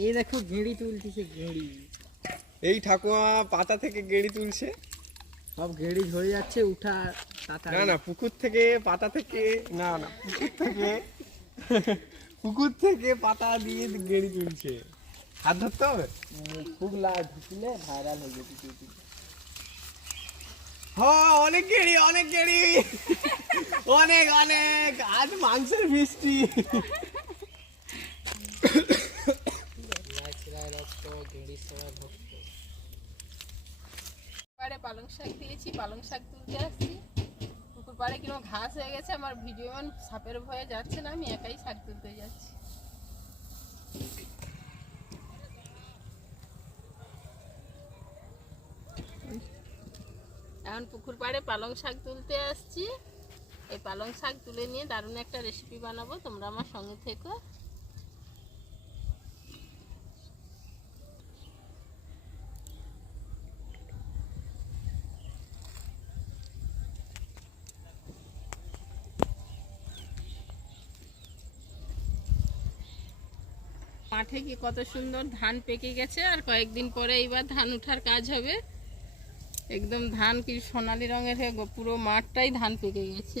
এই দেখো গেঁড়ি তুলতেছে, গেঁড়ি। এই ঠাকুমা পাতা থেকে গেঁড়ি তুলছে। সব গেঁড়ি ঝরে যাচ্ছে, উঠা না না, পুকুর থেকে পাতা থেকে, না না, পুকুর থেকে পাতা দিয়ে গেঁড়ি তুলছে। হাত ধরতে হবে, ফুগলা ঢুকলে ভাইরাল হয়ে যেতে। হ্যাঁ, অনেক গেঁড়ি, অনেক গেঁড়ি, অনেক অনেক। আজ মাংসের বৃষ্টি। পালং শাক দিয়েছি, পালং শাক তুলতে আসছি। পুকুর পাড়ে কিরকম ঘাস হয়ে গেছে, আমার ভিডিও ম্যান সাপের ভয়ে যাচ্ছে না, আমি একাই শাক তুলতে যাচ্ছি। এখন পুকুর পাড়ে পালং শাক তুলতে আসছি। এই পালং শাক তুলে নিয়ে দারুণ একটা রেসিপি বানাবো, তোমরা আমার সঙ্গে থেকো। মাঠে কি কত সুন্দর ধান পেকে গেছে, আর কয়েকদিন পরে এইবার ধান ওঠার কাজ হবে। একদম ধান কি সোনালি রঙের হয়ে পুরো মাঠটাই ধান পেকে গেছে।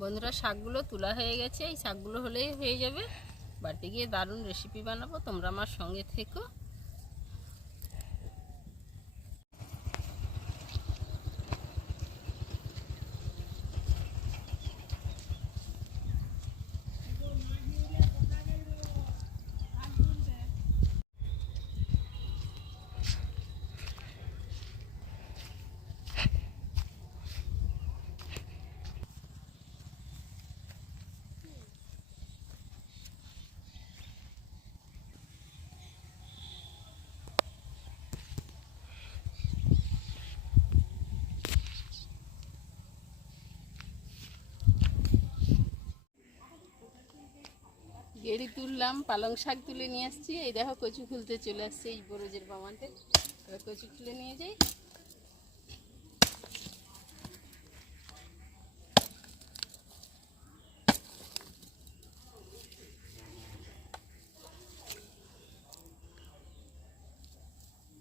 বন্ধুরা, শাকগুলো তোলা হয়ে গেছে, এই শাকগুলো হলেই হয়ে যাবে। বাড়িতে গিয়ে দারুণ রেসিপি বানাবো, তোমরা আমার সঙ্গে থেকো। গেড়ি তুললাম, পালং শাক তুলে নিয়ে আসছি। এই দেখো কচু খুলতে চলে আসছে এই বরজের বামাতে। এবার কচু খুলে নিয়ে যাই।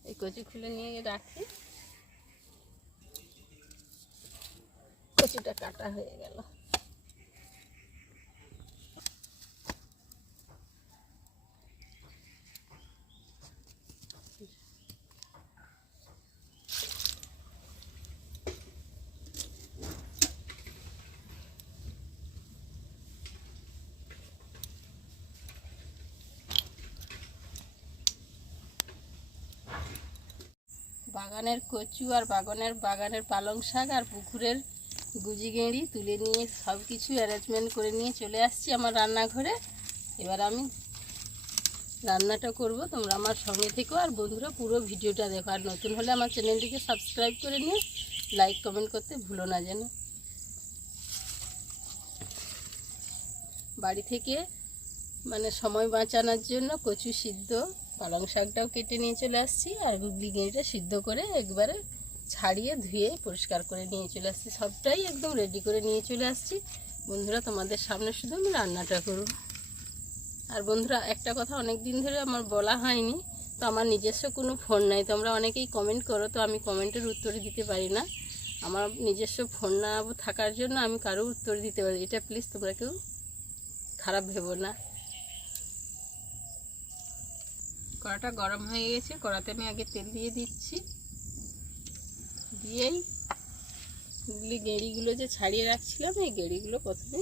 এই কচু খুলে নিয়ে রাখি। কচুটা কাটা হয়ে গেল। বাগানের কচু আর বাগানের পালং শাক আর পুকুরের গুজি গেঁড়ি তুলে নিয়ে সব কিছু অ্যারেঞ্জমেন্ট করে নিয়ে চলে আসছি আমার রান্নাঘরে। এবার আমি রান্নাটা করব, তোমরা আমার সঙ্গে থেকো। আর বন্ধুরা, পুরো ভিডিওটা দেখো। আর নতুন হলে আমার চ্যানেলটিকে সাবস্ক্রাইব করে নিও, লাইক কমেন্ট করতে ভুলো না যেন। বাড়ি থেকে সময় বাঁচানোর জন্য কচু সিদ্ধ, পালং শাকটাও কেটে নিয়ে চলে আসছি। আর গুগলি গেঁড়িটা সিদ্ধ করে একবারে ছাড়িয়ে ধুয়ে পরিষ্কার করে নিয়ে চলে আসছি। সবটাই একদম রেডি করে নিয়ে চলে আসছি। বন্ধুরা, তোমাদের সামনে শুধু আমি রান্নাটা করব। আর বন্ধুরা, একটা কথা অনেক দিন ধরে আমার বলা হয়নি, তো আমার নিজস্ব কোনো ফোন নাই। তোমরা অনেকেই কমেন্ট করো, তো আমি কমেন্টের উত্তর দিতে পারি না। আমার নিজস্ব ফোন না থাকার জন্য আমি কারো উত্তর দিতে পারি, এটা প্লিজ তোমরা কেউ খারাপ ভেবো না। কড়াটা গরম হয়ে গেছে, কড়াতে আমি আগে তেল দিয়ে দিচ্ছি। দিয়েই গুগলি গেঁড়িগুলো যে ছাড়িয়ে রাখছিলাম, এই গেঁড়িগুলো প্রথমে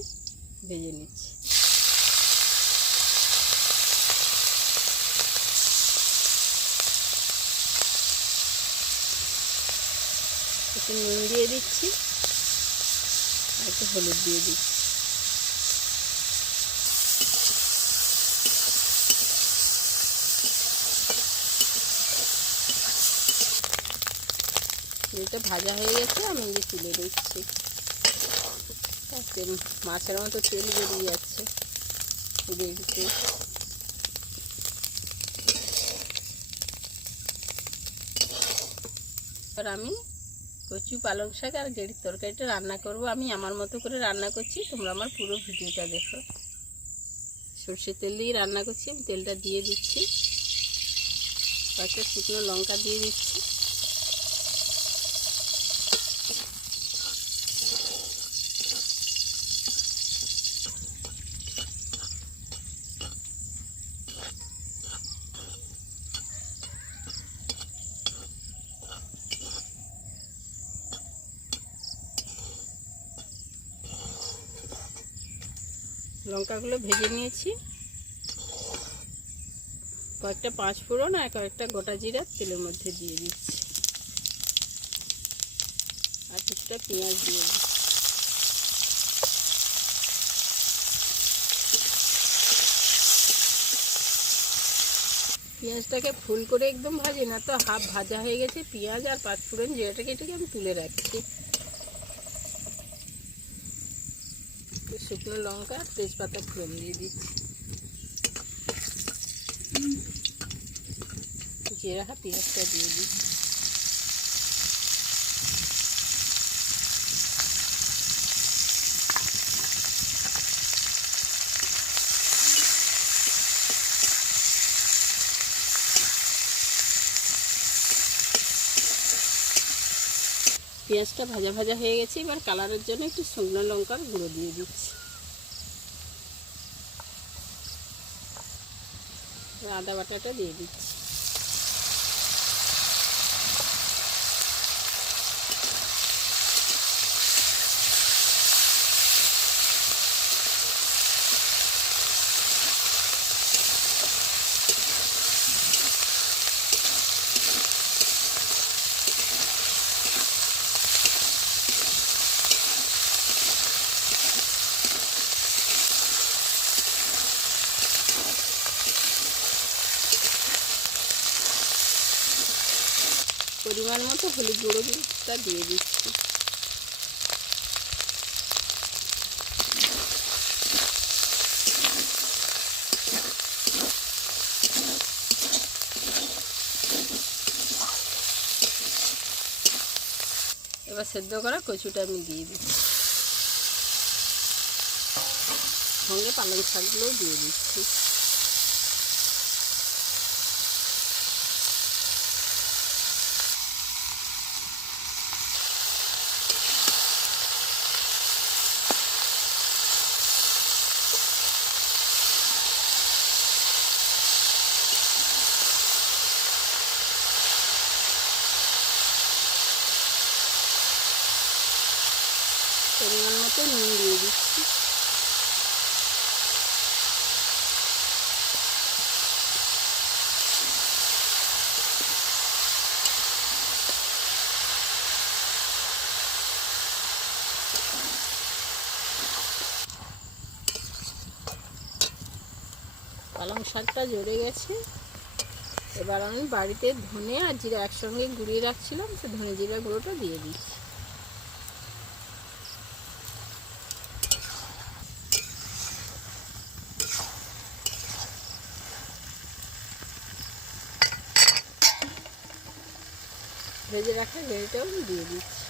ভেজে নিচ্ছি। একটু নুন দিয়ে দিচ্ছি, আর একটু হলুদ দিয়ে দিচ্ছি। এটা ভাজা হয়ে গেছে, আমি এই যে তুলে দিচ্ছি। মাছের মতো তেল বেরিয়ে যাচ্ছে দেখতে। এবার আমি কচু পালং শাক আর গেঁড়ির তরকারিটা রান্না করব। আমি আমার মতো করে রান্না করছি, তোমরা আমার পুরো ভিডিওটা দেখো। সর্ষের তেল দিয়ে রান্না করছি। আমি তেলটা দিয়ে দিচ্ছি, কয়েকটা শুকনো লঙ্কা দিয়ে দিচ্ছি। লঙ্কাগুলো ভেজে নিয়েছি। কয়েকটা পাঁচ ফোড়ন আর কয়েকটা গোটা জিরা তেলের মধ্যে দিয়ে দিচ্ছি, আর কিছুটা পেঁয়াজ দিয়ে দিচ্ছি। পেঁয়াজটাকে ফুল করে একদম ভাজি না, তো হাফ ভাজা হয়ে গেছে। পেঁয়াজ আর পাঁচ ফোড়ন জিরাটাকে এটাকে আমি তুলে রাখছি। শুকনো লঙ্কা তেজপাতা ফোড়ন দিয়ে দিচ্ছি, জিরা পেঁয়াজটা দিয়ে দিচ্ছি। পেঁয়াজটা ভাজা ভাজা হয়ে গেছে। এবার কালারের জন্য একটু শুকনো লঙ্কার গুঁড়ো দিয়ে দিচ্ছি, আদা বাটাটা দিয়ে দিচ্ছি। পরিমাণ মতো হলুদ গুঁড়োটা দিয়ে দিচ্ছি। এবার সেদ্ধ করা কচুটা আমি দিয়ে দিচ্ছি, সঙ্গে পালং শাকগুলোও দিয়ে দিচ্ছি। পরিমাণ মতো নুন দিয়ে দিচ্ছি। পালং শাকটা জ্বলে গেছে। এবার আমি বাড়িতে ধনে আর জিরা একসঙ্গে গুঁড়িয়ে রাখছিলাম, সে ধনে জিরা গুঁড়োটা দিয়ে দিচ্ছি। ভেজে রাখা গেঁড়িটাও দিয়ে দিচ্ছি।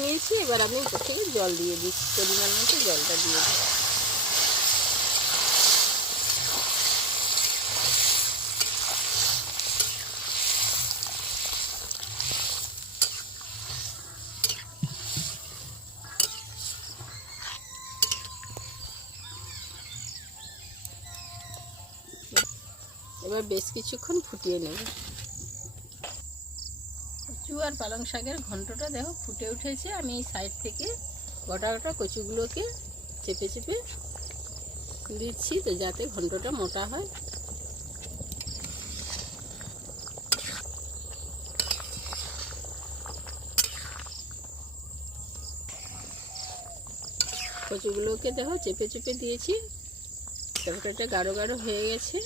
নিয়েছি, এবার আমি উপর থেকে জল দিয়ে দিচ্ছি, পরিমাণ মতো জলটা দিয়ে দিচ্ছি। এবার বেশ কিছুক্ষণ ফুটিয়ে নেব। কচু আর পালং শাকের ঘন্টটা দেখো ফুটে উঠেছে। আমি এই সাইড থেকে গোটা গোটা কচুগুলোকে চেপে চেপে দিচ্ছি, তো যাতে ঘন্টটা মোটা হয়। কচুগুলোকে দেখো চেপে চেপে দিয়েছি, তরকারিটা গাঢ় গাঢ় হয়ে গেছে।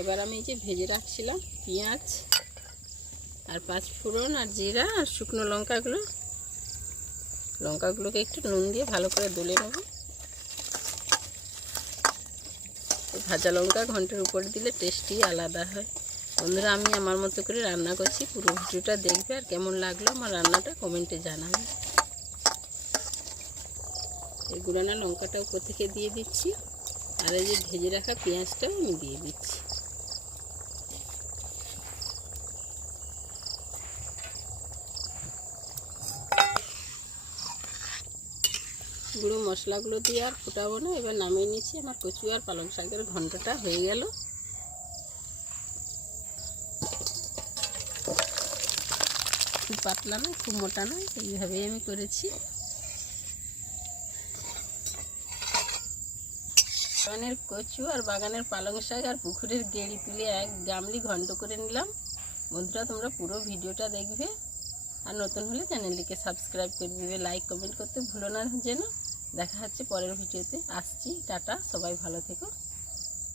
এবার আমি এই যে ভেজে রাখছিলাম পেঁয়াজ আর 5 ফোড়ন আর জিরা আর শুকনো লঙ্কাগুলোকে একটু নুন দিয়ে ভালো করে দলে নেব। ভাজা লঙ্কা ঘন্টার উপর দিলে টেস্টই আলাদা হয়। বন্ধুরা, আমি আমার মতো করে রান্না করছি, পুরো ভিডিওটা দেখবে আর কেমন লাগলো আমার রান্নাটা কমেন্টে জানাবে। এই গুঁড়ানো লঙ্কাটা উপর থেকে দিয়ে দিচ্ছি আর এই যে ভেজে রাখা পেঁয়াজটাও আমি দিয়ে দিচ্ছি। গুঁড়ো মশলাগুলো দিয়ে আর ফুটাবো না, এবার নামিয়ে নিচ্ছি। আমার কচু আর পালং শাকের ঘন্টটা হয়ে গেল। খুব পাতলা নয়, খুব মোটা নয়, এইভাবেই আমি করেছি। বাগানের কচু আর বাগানের পালং শাক আর পুকুরের গেঁড়ি তুলে এক গামলি ঘন্ট করে নিলাম। বন্ধুরা, তোমরা পুরো ভিডিওটা দেখবে আর নতুন হলে চ্যানেলটিকে সাবস্ক্রাইব করে দিবে, লাইক কমেন্ট করতে ভুলো না যেন। দেখা হচ্ছে পরের ভিডিওতে। আসছি, টাটা, সবাই ভালো থেকো।